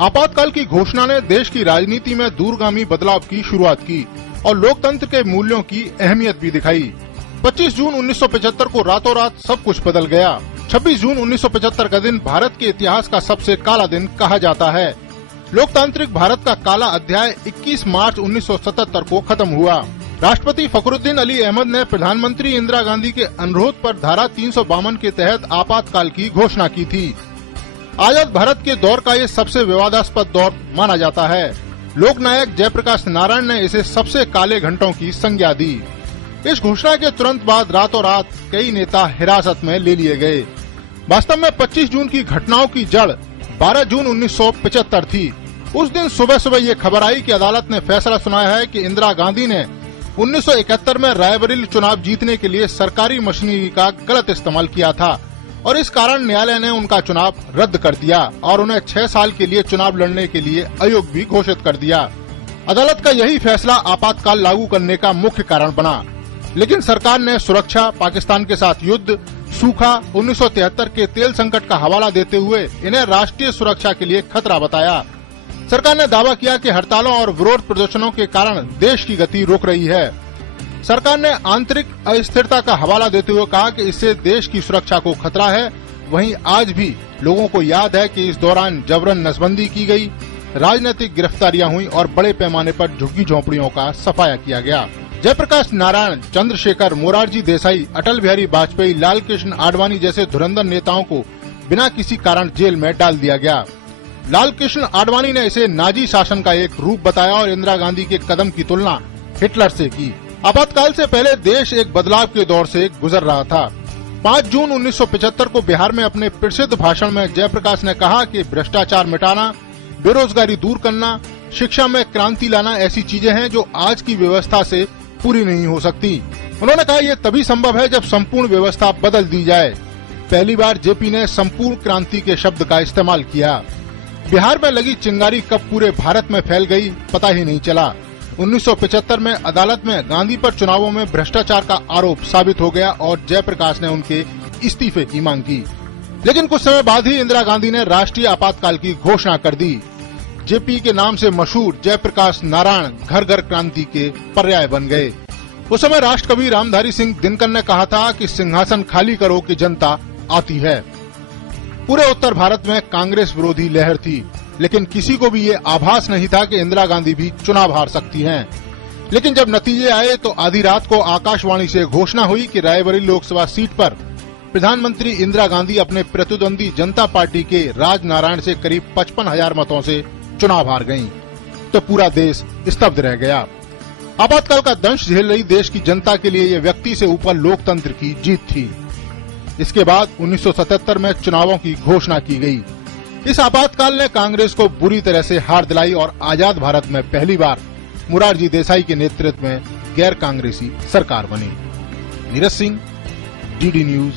आपातकाल की घोषणा ने देश की राजनीति में दूरगामी बदलाव की शुरुआत की और लोकतंत्र के मूल्यों की अहमियत भी दिखाई। 25 जून 1975 को रातों रात सब कुछ बदल गया। 26 जून 1975 का दिन भारत के इतिहास का सबसे काला दिन कहा जाता है। लोकतांत्रिक भारत का काला अध्याय 21 मार्च 1977 को खत्म हुआ। राष्ट्रपति फखरुद्दीन अली अहमद ने प्रधानमंत्री इंदिरा गांधी के अनुरोध पर धारा 352 के तहत आपातकाल की घोषणा की थी। आजाद भारत के दौर का ये सबसे विवादास्पद दौर माना जाता है। लोकनायक जयप्रकाश नारायण ने इसे सबसे काले घंटों की संज्ञा दी। इस घोषणा के तुरंत बाद रातों रात कई नेता हिरासत में ले लिए गए। वास्तव में 25 जून की घटनाओं की जड़ 12 जून 1975 थी। उस दिन सुबह सुबह ये खबर आई कि अदालत ने फैसला सुनाया है कि इंदिरा गांधी ने 1971 में रायबरेली चुनाव जीतने के लिए सरकारी मशीनरी का गलत इस्तेमाल किया था और इस कारण न्यायालय ने उनका चुनाव रद्द कर दिया और उन्हें 6 साल के लिए चुनाव लड़ने के लिए अयोग्य भी घोषित कर दिया। अदालत का यही फैसला आपातकाल लागू करने का मुख्य कारण बना, लेकिन सरकार ने सुरक्षा, पाकिस्तान के साथ युद्ध, सूखा, 1973 के तेल संकट का हवाला देते हुए इन्हें राष्ट्रीय सुरक्षा के लिए खतरा बताया। सरकार ने दावा किया कि हड़तालों और विरोध प्रदर्शनों के कारण देश की गति रुक रही है। सरकार ने आंतरिक अस्थिरता का हवाला देते हुए कहा कि इससे देश की सुरक्षा को खतरा है। वहीं आज भी लोगों को याद है कि इस दौरान जबरन नसबंदी की गई, राजनीतिक गिरफ्तारियां हुई और बड़े पैमाने पर झुग्गी झोंपड़ियों का सफाया किया गया। जयप्रकाश नारायण, चंद्रशेखर, मोरारजी देसाई, अटल बिहारी वाजपेयी, लाल कृष्ण आडवाणी जैसे धुरंधर नेताओं को बिना किसी कारण जेल में डाल दिया गया। लाल कृष्ण आडवाणी ने इसे नाजी शासन का एक रूप बताया और इंदिरा गांधी के कदम की तुलना हिटलर से की। आपातकाल से पहले देश एक बदलाव के दौर से गुजर रहा था। 5 जून 1975 को बिहार में अपने प्रसिद्ध भाषण में जयप्रकाश ने कहा कि भ्रष्टाचार मिटाना, बेरोजगारी दूर करना, शिक्षा में क्रांति लाना ऐसी चीजें हैं जो आज की व्यवस्था से पूरी नहीं हो सकती। उन्होंने कहा यह तभी संभव है जब संपूर्ण व्यवस्था बदल दी जाए। पहली बार जेपी ने संपूर्ण क्रांति के शब्द का इस्तेमाल किया। बिहार में लगी चिंगारी कब पूरे भारत में फैल गई पता ही नहीं चला। 1975 में अदालत में गांधी पर चुनावों में भ्रष्टाचार का आरोप साबित हो गया और जयप्रकाश ने उनके इस्तीफे की मांग की। लेकिन कुछ समय बाद ही इंदिरा गांधी ने राष्ट्रीय आपातकाल की घोषणा कर दी। जेपी के नाम से मशहूर जयप्रकाश नारायण घर घर क्रांति के पर्याय बन गए। उस समय राष्ट्रकवि रामधारी सिंह दिनकर ने कहा था कि सिंहासन खाली करो कि जनता आती है। पूरे उत्तर भारत में कांग्रेस विरोधी लहर थी, लेकिन किसी को भी ये आभास नहीं था कि इंदिरा गांधी भी चुनाव हार सकती हैं। लेकिन जब नतीजे आए तो आधी रात को आकाशवाणी से घोषणा हुई कि रायबरेली लोकसभा सीट पर प्रधानमंत्री इंदिरा गांधी अपने प्रतिद्वंदी जनता पार्टी के राज नारायण से करीब 55,000 मतों से चुनाव हार गयी, तो पूरा देश स्तब्ध रह गया। आपातकाल का दंश झेल रही देश की जनता के लिए ये व्यक्ति से ऊपर लोकतंत्र की जीत थी। इसके बाद 1977 में चुनावों की घोषणा की गई। इस आपातकाल ने कांग्रेस को बुरी तरह से हार दिलाई और आजाद भारत में पहली बार मोरारजी देसाई के नेतृत्व में गैर कांग्रेसी सरकार बनी। Neeraj Singh, DD news,